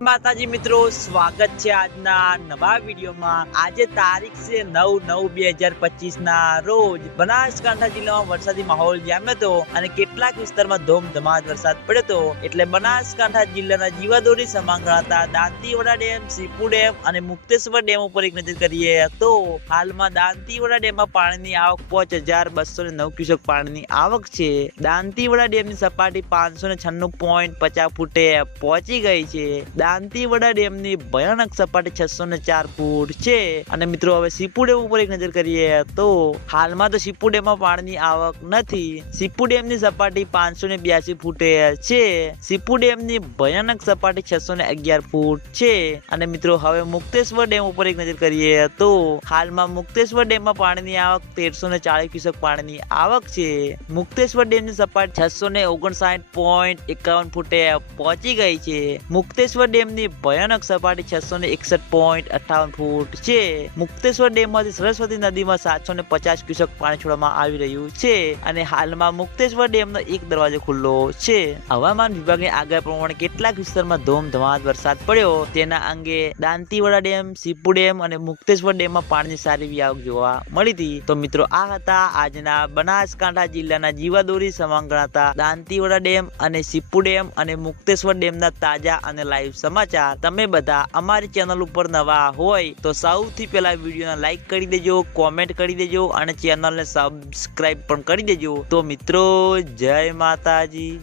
માતાજી મિત્રો, સ્વાગત છે આજના નવા વિડીયોમાં। આજે તારીખ છે 9/9/2025 ના રોજ બનાસકાંઠા જિલ્લામાં વરસાદી માહોલ જામ્યો હતો અને કેટલાક વિસ્તારમાં ધોમધમાટ વરસાદ પડ્યો હતો। એટલે બનાસકાંઠા જિલ્લાના જીવાદોરી સમાન ગણાતા દાંતીવાડા ડેમ, સીપુ ડેમ અને મુક્તેશ્વર ડેમ ઉપર એક નજર કરીએ તો હાલમાં દાંતીવાડા ડેમમાં પાણીની આવક 5209 ક્યુસેક પાણીની આવક છે। દાંતીવાડા ડેમની સપાટી 596.50 ફૂટે પહોંચી ગઈ છે। દાંતીવાડા ડેમની ભયાનક સપાટી 604 ફૂટ છે। અને મિત્રો હવે સીપુ ડેમ ઉપર એક નજર કરીએ તો હાલમાં તો સીપુ ડેમમાં પાણીની આવક નથી। સીપુ ડેમની સપાટી 582 ફૂટે છે। સીપુ ડેમની ભયાનક સપાટી 611 ફૂટ છે। અને મિત્રો હવે મુક્તેશ્વર ડેમ ઉપર એક નજર કરીએ તો હાલમાં મુક્તેશ્વર ડેમમાં પાણીની આવક 1340 ક્યુસેક પાણીની આવક છે। મુક્તેશ્વર ડેમની સપાટી 659.51 ફૂટે પહોંચી ગઈ છે। મુક્તેશ્વર ડેમની ભયાનક સપાટી 661.58 ફૂટ છે। મુક્તેશ્વર ડેમમાંથી સરસ્વતી નદીમાં 750 ક્યુસેક પાણી છોડવામાં આવી રહ્યું છે અને હાલમાં મુક્તેશ્વર ડેમનો એક દરવાજો ખુલ્લો છે। હવામાન વિભાગની આગાહી પ્રમાણે કેટલાક વિસ્તારમાં ધોમધમાટ વરસાદ પડ્યો તેના અંગે દાંતીવાડા ડેમ, સીપુ ડેમ અને મુક્તેશ્વર ડેમમાં પાણીની સારી એવી આવક જોવા મળી હતી। તો મિત્રો આ હતા આજના બનાસકાંઠા જિલ્લાના જીવાદોરી સમાન ગણાતા દાંતીવાડા ડેમ અને સીપુ ડેમ અને મુક્તેશ્વર ડેમના તાજા અને લાઈવ સમાચાર। તમે બધા અમારી ચેનલ ઉપર નવા હોય તો સૌથી પહેલા વિડીયોને લાઈક કરી દેજો, કોમેન્ટ કરી દેજો અને ચેનલને સબસ્ક્રાઇબ પણ કરી દેજો। તો મિત્રો, જય માતાજી।